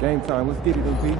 Game time. Let's get it, MP.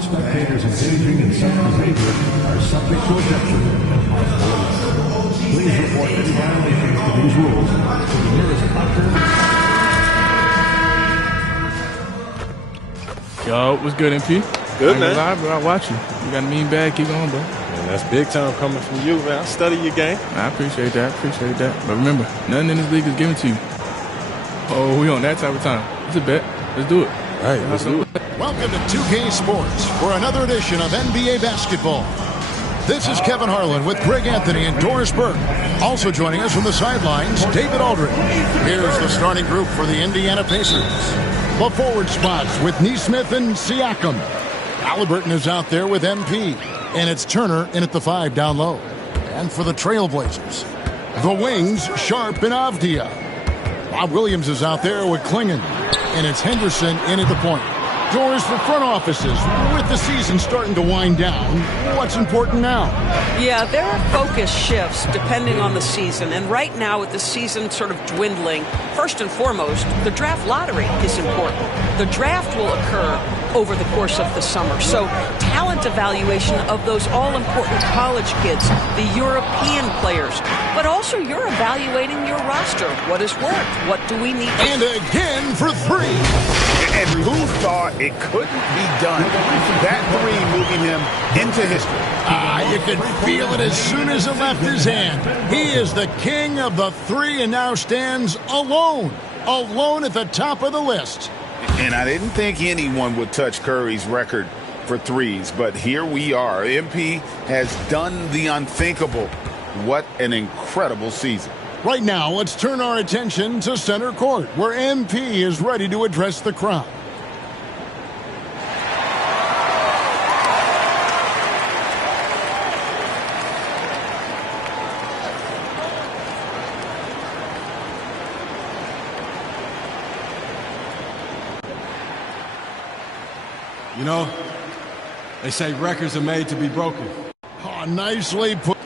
Spectators engaging in such behavior are subject to ejection and possible arrest. Please report any violations to these rules to the nearest doctor. Yo, what's good, MP? Good, man. Live, bro. I watch you. You got a mean bag. Keep going, bro. Man, that's big time coming from you, man. I study your game. I appreciate that. But remember, nothing in this league is given to you. Oh, we on that type of time. It's a bet. Let's do it. All right, let's do it. Welcome to 2K Sports for another edition of NBA basketball. This is Kevin Harlan with Greg Anthony and Doris Burke. Also joining us from the sidelines, David Aldridge. Here's the starting group for the Indiana Pacers. The forward spots with Nesmith and Siakam. Halliburton is out there with MP. And it's Turner in at the 5 down low. And for the Trailblazers, the wings, Sharp and Avdia. Bob Williams is out there with Klingon. And it's Henderson in at the point. Doors for front offices. With the season starting to wind down, what's important now? Yeah, there are focus shifts depending on the season. And right now, with the season sort of dwindling, first and foremost, the draft lottery is important. The draft will occur over the course of the summer. So talent evaluation of those all-important college kids, the European players, but also you're evaluating your roster. What has worked? What do we need? And again for 3. And who thought it couldn't be done? That 3 moving him into history. You could feel it as soon as it left his hand. He is the king of the 3 and now stands alone at the top of the list. And I didn't think anyone would touch Curry's record for threes, but here we are. MP has done the unthinkable. What an incredible season. Right now, let's turn our attention to center court, where MP is ready to address the crowd. You know, they say records are made to be broken. Oh, nicely put.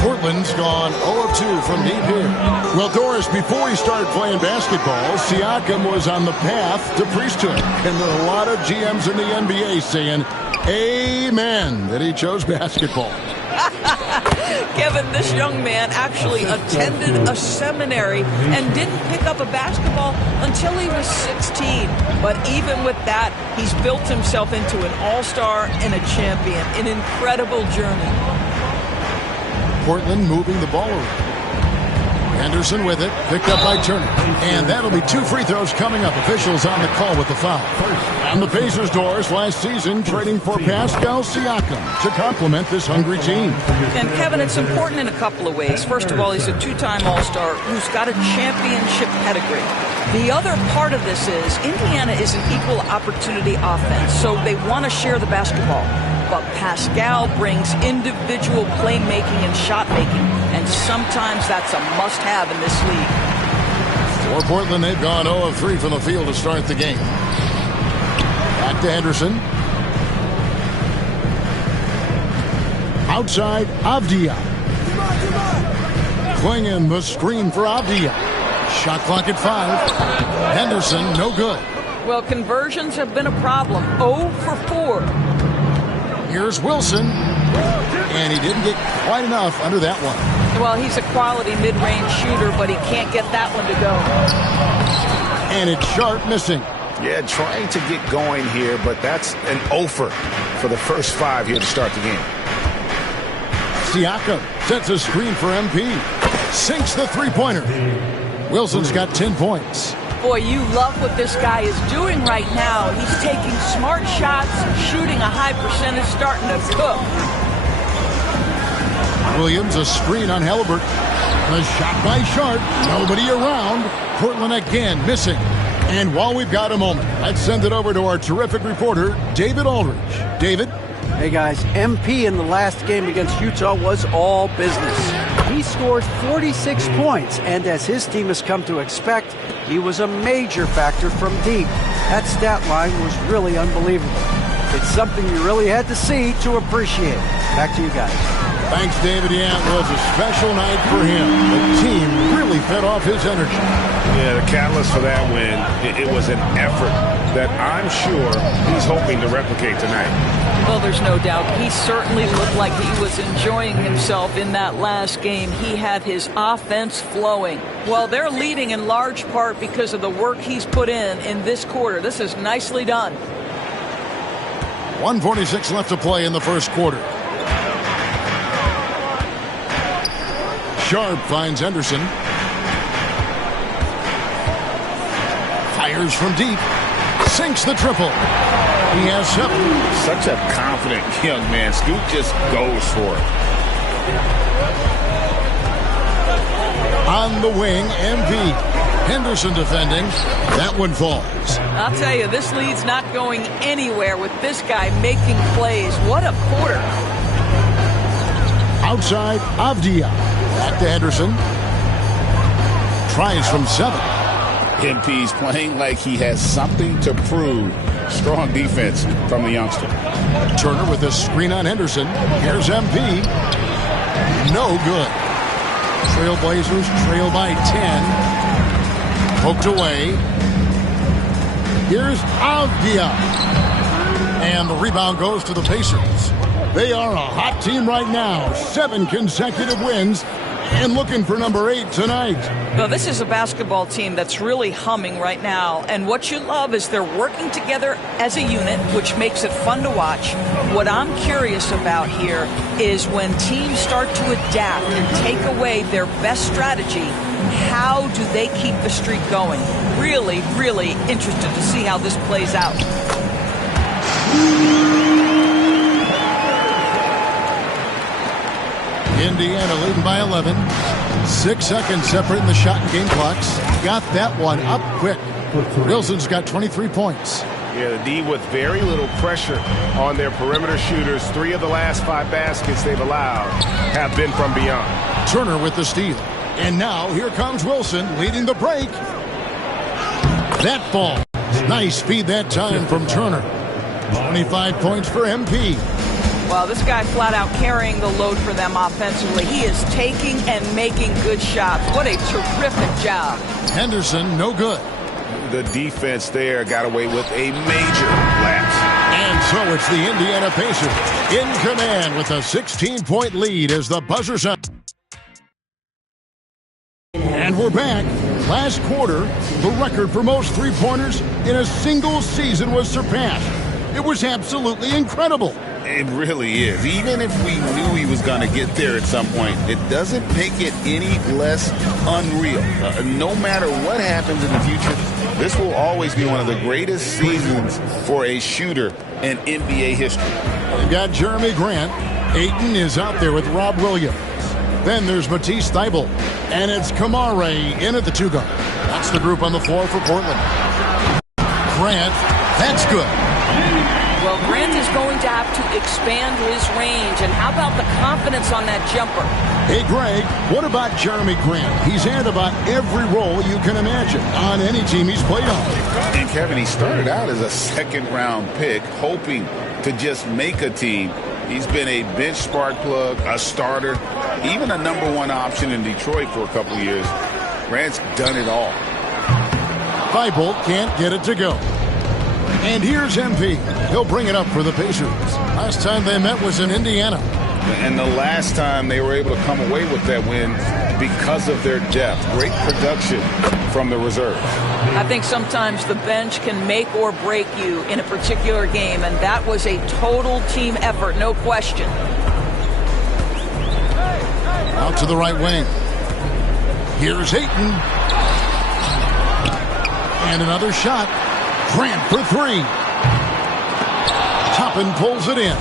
Portland's gone 0 of 2 from deep here. Well, Doris, before he started playing basketball, Siakam was on the path to priesthood. And there are a lot of GMs in the NBA saying, amen, that he chose basketball. Kevin, this young man actually attended a seminary and didn't pick up a basketball until he was 16. But even with that, he's built himself into an all-star and a champion. An incredible journey. Portland moving the ball around. Henderson with it, picked up by Turner. And that'll be 2 free throws coming up. Officials on the call with the foul. And the Pacers, Doors, last season trading for Pascal Siakam to complement this hungry team. And Kevin, it's important in a couple of ways. First of all, he's a 2-time All-Star who's got a championship pedigree. The other part of this is Indiana is an equal opportunity offense, so they want to share the basketball. But Pascal brings individual playmaking and shot making, and sometimes that's a must-have in this league. For Portland, they've gone 0 of 3 from the field to start the game. Back to Henderson. Outside, Avdia. Klingon the screen for Avdia. Shot clock at 5. Henderson, no good. Well, conversions have been a problem. 0 for 4. Here's Wilson. And he didn't get quite enough under that one. Well, he's a quality mid-range shooter, but he can't get that one to go. And it's Sharp missing. Yeah, trying to get going here, but that's an offer for the first 5 here to start the game. Siakam sets a screen for MP. Sinks the three-pointer. Wilson's got 10 points. Boy, you love what this guy is doing right now. He's taking smart shots, shooting a high percentage, starting to cook. Williams, a screen on Halliburton. A shot by Sharp. Nobody around. Portland again missing. And while we've got a moment, let's send it over to our terrific reporter, David Aldridge. David? Hey guys, MP in the last game against Utah was all business. He scored 46 points, and as his team has come to expect, he was a major factor from deep. That stat line was really unbelievable. It's something you really had to see to appreciate. Back to you guys. Thanks, David. Yeah, it was a special night for him. The team really fed off his energy. Yeah, the catalyst for that win, it was an effort that I'm sure he's hoping to replicate tonight. Well, there's no doubt. He certainly looked like he was enjoying himself in that last game. He had his offense flowing. Well, they're leading in large part because of the work he's put in this quarter. This is nicely done. 1:46 left to play in the first quarter. Sharp finds Henderson. Fires from deep. Sinks the triple. He has 7. Such a confident young man. Scoot just goes for it. On the wing, MP. Henderson defending. That one falls. I'll tell you, this lead's not going anywhere with this guy making plays. What a quarter. Outside, Avdia. Back to Henderson. Tries from 7. MP's playing like he has something to prove. Strong defense from the youngster. Turner with a screen on Henderson. Here's MP. No good. Trailblazers trail by 10. Poked away. Here's Avdia. And the rebound goes to the Pacers. They are a hot team right now. 7 consecutive wins. And looking for number 8 tonight. Well, this is a basketball team that's really humming right now. And what you love is they're working together as a unit, which makes it fun to watch. What I'm curious about here is when teams start to adapt and take away their best strategy, how do they keep the streak going? Really, really interested to see how this plays out. Indiana leading by 11. 6 seconds separating the shot and game clocks. Got that one up quick. Wilson's got 23 points. Yeah, the D with very little pressure on their perimeter shooters. 3 of the last 5 baskets they've allowed have been from beyond. Turner with the steal. And now here comes Wilson leading the break. That ball. Nice feed that time from Turner. 25 points for MP. Well, this guy flat out carrying the load for them offensively. He is taking and making good shots. What a terrific job. Henderson, no good. The defense there got away with a major lapse. And so it's the Indiana Pacers in command with a 16-point lead as the buzzer sounds. And we're back. Last quarter, the record for most three-pointers in a single season was surpassed. It was absolutely incredible. It really is. Even if we knew he was going to get there at some point, it doesn't make it any less unreal. No matter what happens in the future, this will always be one of the greatest seasons for a shooter in NBA history. We've got Jeremy Grant. Ayton is out there with Rob Williams. Then there's Matisse Thybulle. And it's Kamare in at the 2 guard. That's the group on the floor for Portland. Grant, that's good. Well, Grant is going to have to expand his range. And how about the confidence on that jumper? Hey, Greg, what about Jeremy Grant? He's had about every role you can imagine on any team he's played on. And, Kevin, he started out as a second-round pick, hoping to just make a team. He's been a bench spark plug, a starter, even a #1 option in Detroit for a couple of years. Grant's done it all. Thybulle can't get it to go. And here's MP. He'll bring it up for the Pacers. Last time they met was in Indiana. And the last time they were able to come away with that win because of their depth. Great production from the reserve. I think sometimes the bench can make or break you in a particular game, and that was a total team effort, no question. Out to the right wing. Here's Ayton. And another shot. Grant for three. Toppin pulls it in.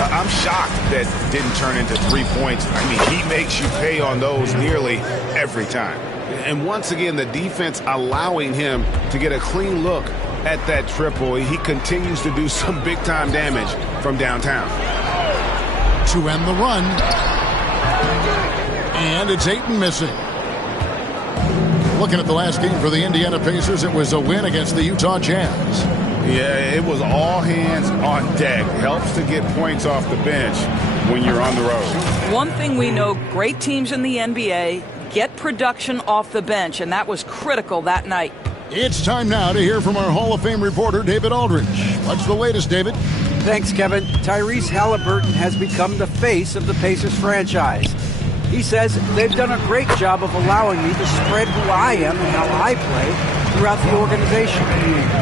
I'm shocked that didn't turn into 3 points. I mean, he makes you pay on those nearly every time. And once again, the defense allowing him to get a clean look at that triple. He continues to do some big-time damage from downtown. To end the run. And it's Ayton missing. Looking at the last game for the Indiana Pacers, it was a win against the Utah Jazz. Yeah, it was all hands on deck. Helps to get points off the bench when you're on the road. One thing we know, great teams in the NBA get production off the bench, and that was critical that night. It's time now to hear from our Hall of Fame reporter, David Aldridge. What's the latest, David? Thanks, Kevin. Tyrese Halliburton has become the face of the Pacers franchise. He says they've done a great job of allowing me to spread who I am and how I play throughout the organization.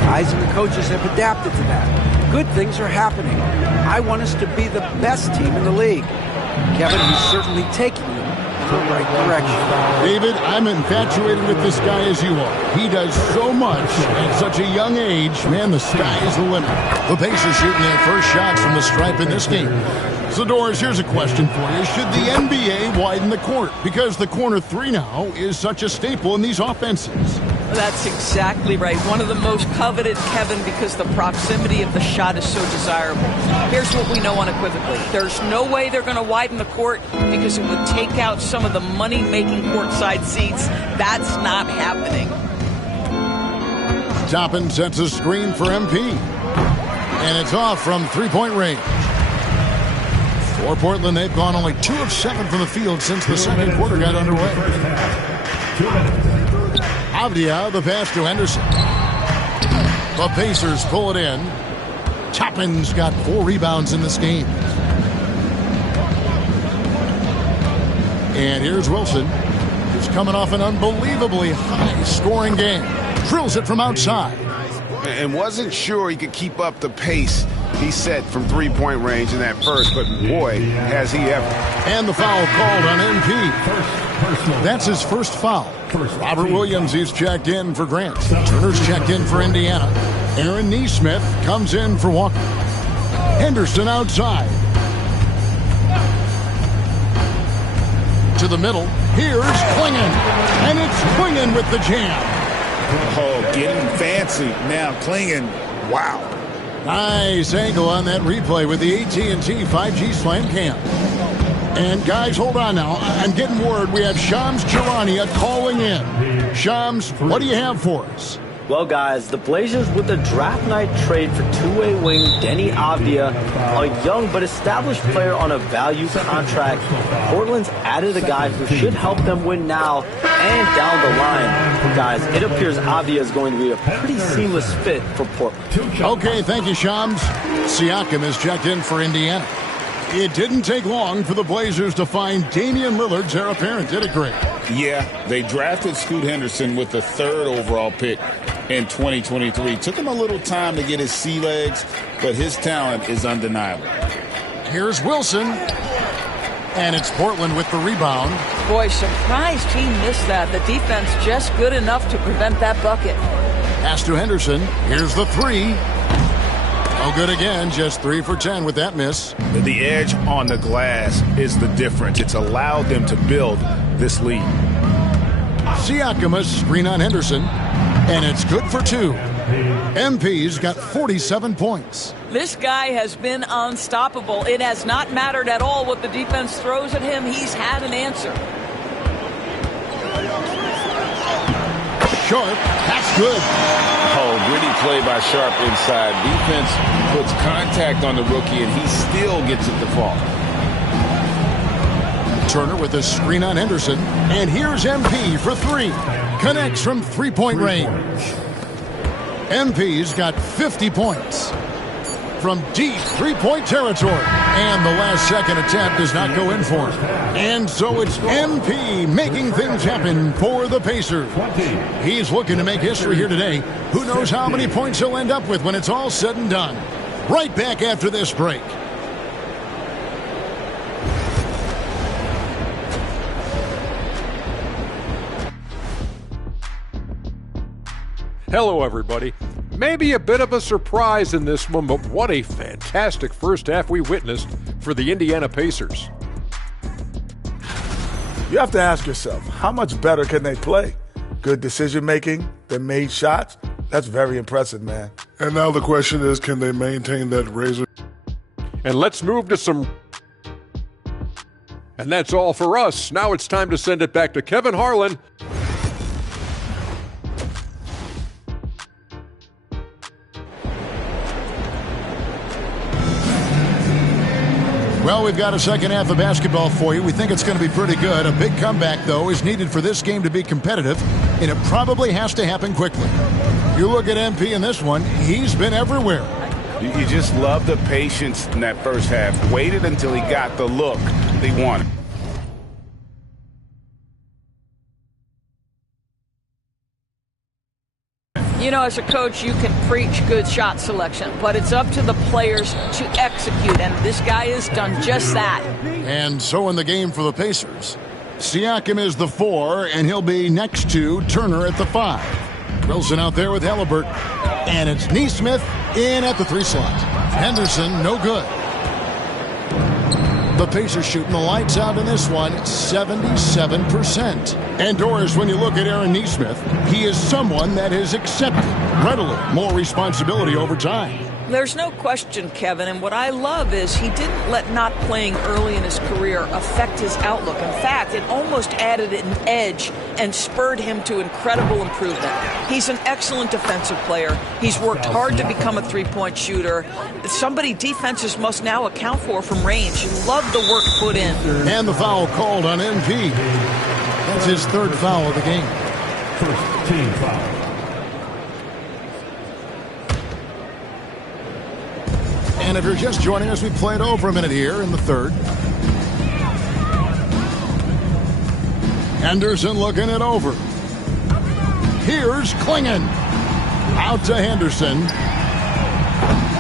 Guys and the coaches have adapted to that. Good things are happening. I want us to be the best team in the league. Kevin, he's certainly taking them in the right direction. David, I'm infatuated with this guy as you are. He does so much at such a young age. Man, the sky is the limit. The Pacers shooting their first shots from the stripe in this game. So, Doris, here's a question for you. Should the NBA widen the court? Because the corner three now is such a staple in these offenses. That's exactly right. One of the most coveted, Kevin, because the proximity of the shot is so desirable. Here's what we know unequivocally. There's no way they're going to widen the court because it would take out some of the money-making courtside seats. That's not happening. Toppin sets a screen for MP. And it's off from three-point range. For Portland, they've gone only 2 of 7 from the field since the second quarter got underway. Avdia, the pass to Henderson. The Pacers pull it in. Toppin's got 4 rebounds in this game. And here's Wilson, who's coming off an unbelievably high-scoring game. Drills it from outside. And wasn't sure he could keep up the pace he set from three-point range in that first, but boy, has he ever. And the foul called on MP. That's his first foul. Robert Williams, he's checked in for Grant. Turner's checked in for Indiana. Aaron Nesmith comes in for Walker. Henderson outside. To the middle. Here's Klingon. And it's Klingon with the jam. Oh, getting fancy now. Klingon. Wow. Nice angle on that replay with the AT&T 5G Slam Cam. And guys, hold on now. I'm getting word we have Shams Charania calling in. Shams, what do you have for us? Well, guys, the Blazers with the draft night trade for two-way wing Denny Avdia, a young but established player on a value contract. Portland's added a guy who should help them win now and down the line. Guys, it appears Avdia is going to be a pretty seamless fit for Portland. Okay, thank you, Shams. Siakam is checked in for Indiana. It didn't take long for the Blazers to find Damian Lillard's heir apparent, did it, Greg? Yeah, they drafted Scoot Henderson with the 3rd overall pick in 2023. Took him a little time to get his sea legs, but his talent is undeniable. Here's Wilson. And it's Portland with the rebound. Boy, surprised he missed that. The defense just good enough to prevent that bucket. Pass to Henderson. Here's the 3. Oh, good again. Just 3 for 10 with that miss. The edge on the glass is the difference. It's allowed them to build this lead. Siakam, a screen on Henderson. And it's good for 2. MP's got 47 points. This guy has been unstoppable. It has not mattered at all what the defense throws at him. He's had an answer. Sharp, that's good. Oh, gritty play by Sharp inside. Defense puts contact on the rookie, and he still gets it to fall. Turner with a screen on Henderson. And here's MP for 3. Connects from three-point range. MP's got 50 points. From deep three-point territory. And the last second attempt does not go in for him. And so it's MP making things happen for the Pacers. He's looking to make history here today. Who knows how many points he'll end up with when it's all said and done. Right back after this break. Hello, everybody. Maybe a bit of a surprise in this one, but what a fantastic first half we witnessed for the Indiana Pacers. You have to ask yourself, how much better can they play? Good decision-making, they made shots. That's very impressive, man. And now the question is, can they maintain that razor? And let's move to some... And that's all for us. Now it's time to send it back to Kevin Harlan. Well, we've got a second half of basketball for you. We think it's going to be pretty good. A big comeback, though, is needed for this game to be competitive, and it probably has to happen quickly. You look at MP in this one, he's been everywhere. You just love the patience in that first half. Waited until he got the look they wanted. You know, as a coach, you can preach good shot selection, but it's up to the players to execute, and this guy has done just that. And so in the game for the Pacers, Siakam is the 4, and he'll be next to Turner at the 5. Wilson out there with Halliburton. And it's Nesmith in at the 3 slot. Henderson, no good. The Pacers shooting the lights out in this one, 77%. And Doris, when you look at Aaron Nesmith, he is someone that has accepted readily more responsibility over time. There's no question, Kevin, and what I love is he didn't let not playing early in his career affect his outlook. In fact, it almost added an edge and spurred him to incredible improvement. He's an excellent defensive player. He's worked hard to become a three-point shooter. Somebody defenses must now account for from range. You love the work put in. And the foul called on MP. That's his 3rd foul of the game. First team foul. And if you're just joining us, we played over a minute here in the 3rd. Henderson looking it over. Here's Klingon. Out to Henderson.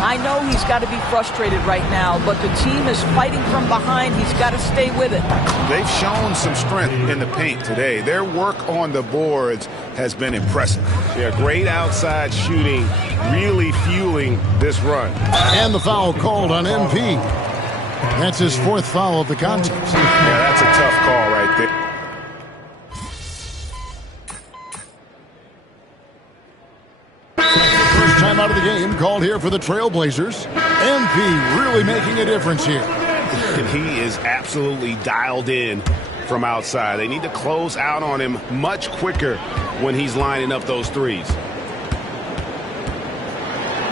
I know he's got to be frustrated right now, but the team is fighting from behind. He's got to stay with it. They've shown some strength in the paint today. Their work on the boards has been impressive. They're great outside shooting, really fueling this run. And the foul called on MP. That's his 4th foul of the contest. Yeah, that's a tough call right there. First time out of the game called here for the Trailblazers. MP really making a difference here. And he is absolutely dialed in from outside. They need to close out on him much quicker when he's lining up those threes.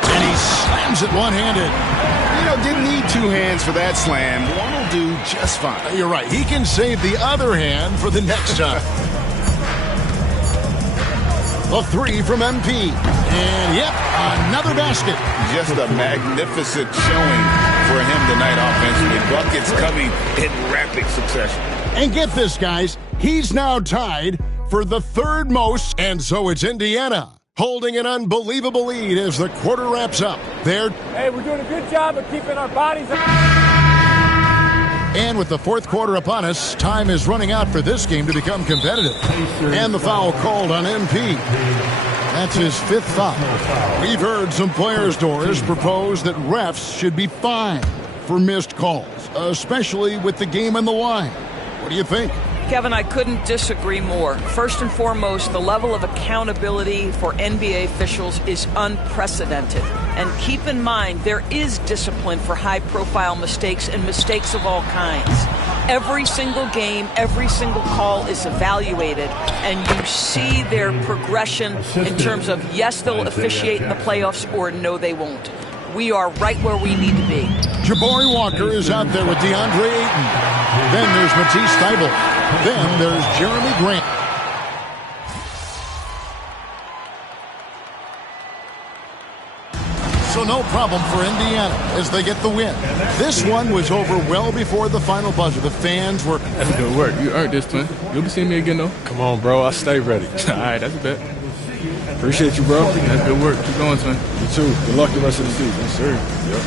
And he slams it one-handed. You know, didn't need 2 hands for that slam. One will do just fine. You're right. He can save the other hand for the next time. A 3 from MP. And, yep, another basket. Just a magnificent showing for him tonight offensively. Buckets coming in rapid succession. And get this, guys. He's now tied for the 3rd most. And so it's Indiana holding an unbelievable lead as the quarter wraps up. Hey, we're doing a good job of keeping our bodies up. And with the 4th quarter upon us, time is running out for this game to become competitive. And the foul called on MP. That's his 5th foul. We've heard some players, Doris, propose that refs should be fined for missed calls, especially with the game on the line. What do you think? Kevin, I couldn't disagree more. First and foremost, the level of accountability for NBA officials is unprecedented. And keep in mind, there is discipline for high-profile mistakes and mistakes of all kinds. Every single game, every single call is evaluated, and you see their progression in terms of, yes, they'll officiate in the playoffs, or no, they won't. We are right where we need to be. Jabari Walker is out there with DeAndre Ayton. Then there's Matisse Thybulle. Then there's Jeremy Grant. So no problem for Indiana as they get the win. This one was over well before the final buzzer. The fans were... That's good work. You earned this, twin. You'll be seeing me again, though. Come on, bro. I stay ready. All right, that's a bet. Appreciate you, bro. That's good work. Keep going, twin. You too. Good luck the rest of the season. Yes, sir. Yep.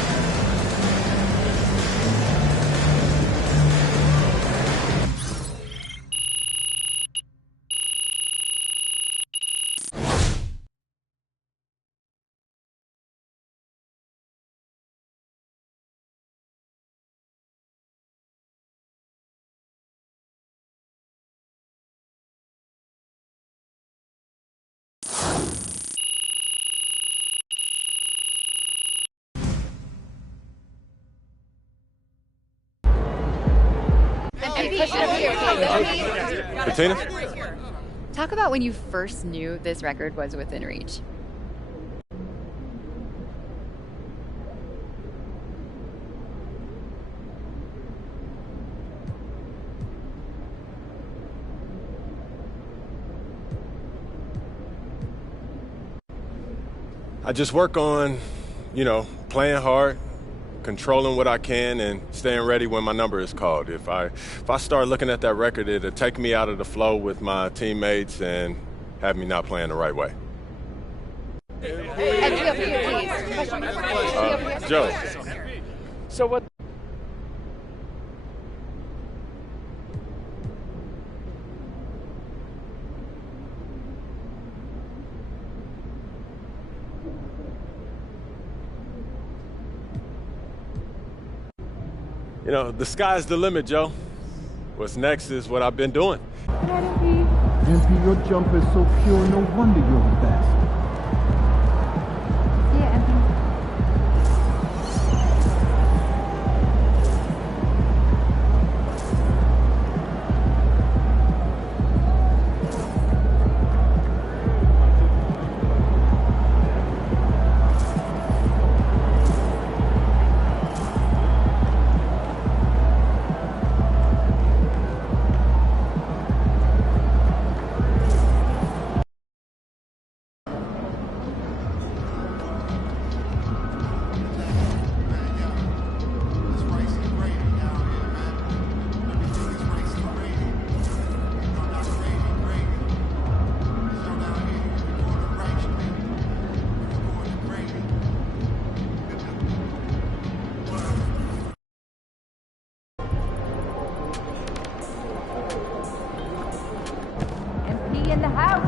Bettina? Talk about when you first knew this record was within reach. I just work on, playing hard, controlling what I can, and staying ready when my number is called. If I start looking at that record, it'll take me out of the flow with my teammates and have me not playing the right way. Joe. So what? The sky's the limit, Joe. What's next is what I've been doing. MP, your jump is so pure, no wonder you're the best. Yeah, MP. in the house.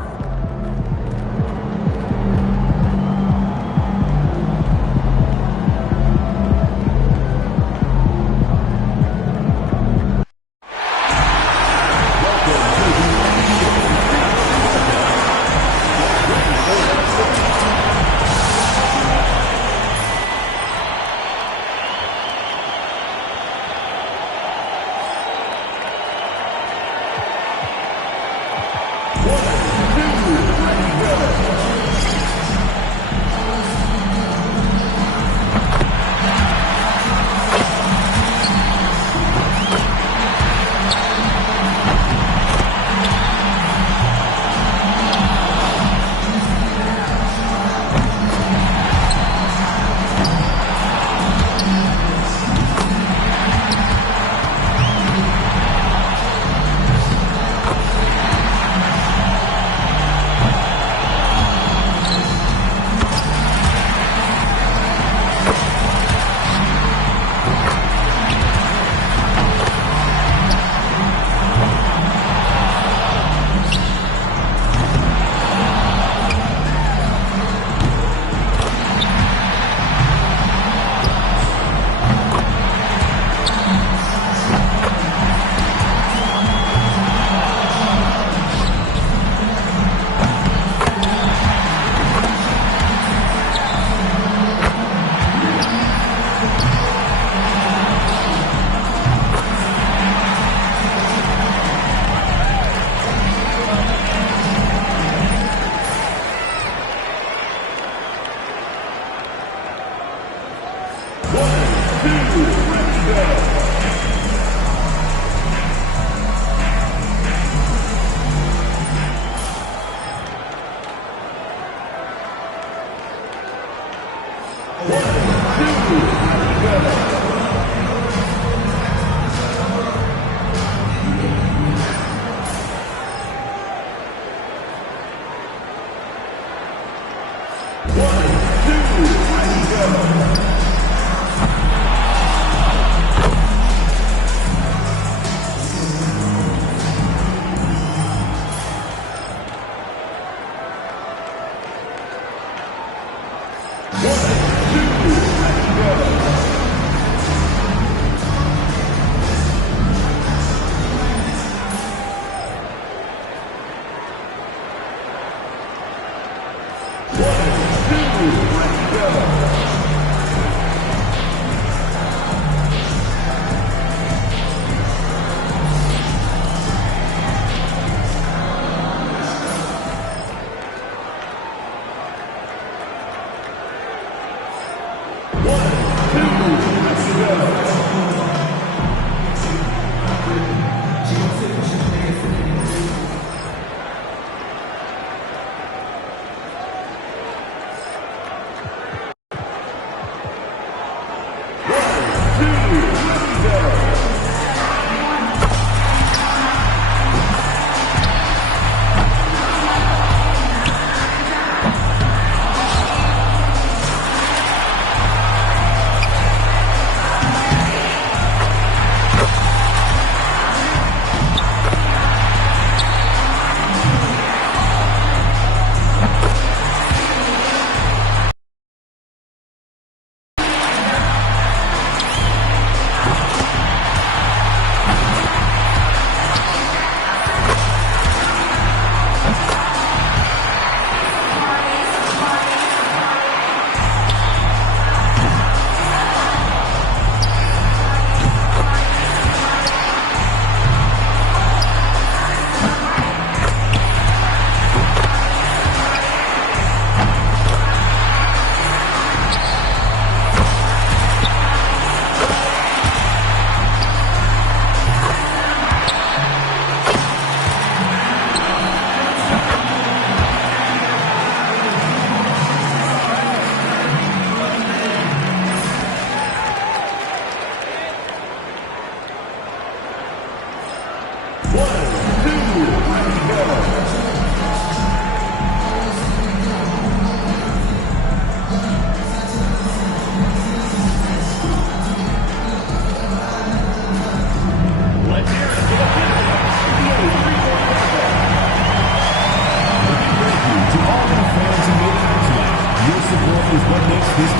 is what makes this.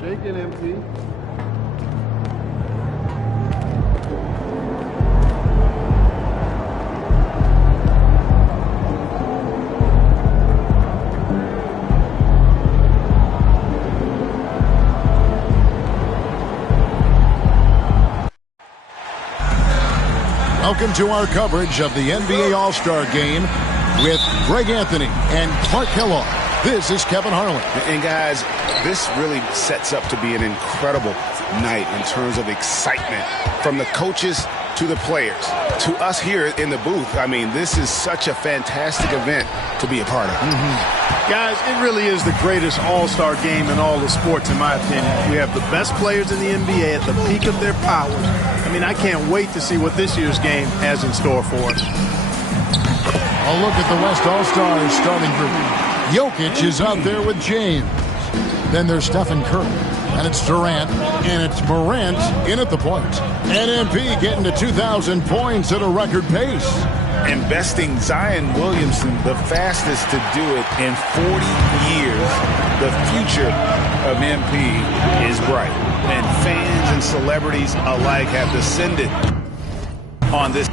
Shake it, MP. Welcome to our coverage of the NBA All-Star Game with Greg Anthony and Clark Kellogg. This is Kevin Harlan. And guys, this really sets up to be an incredible night in terms of excitement from the coaches to the players to us here in the booth. I mean, this is such a fantastic event to be a part of. Guys, it really is the greatest all-star game in all the sports, in my opinion. We have the best players in the NBA at the peak of their powers. I mean, I can't wait to see what this year's game has in store for us. A look at the West All-Stars starting group. Jokic is out there with James. Then there's Stephen Curry. And it's Durant. And it's Morant in at the point. And MP getting to 2,000 points at a record pace. Investing Zion Williamson, the fastest to do it in 40 years. The future of MP is bright. And fans and celebrities alike have descended on this.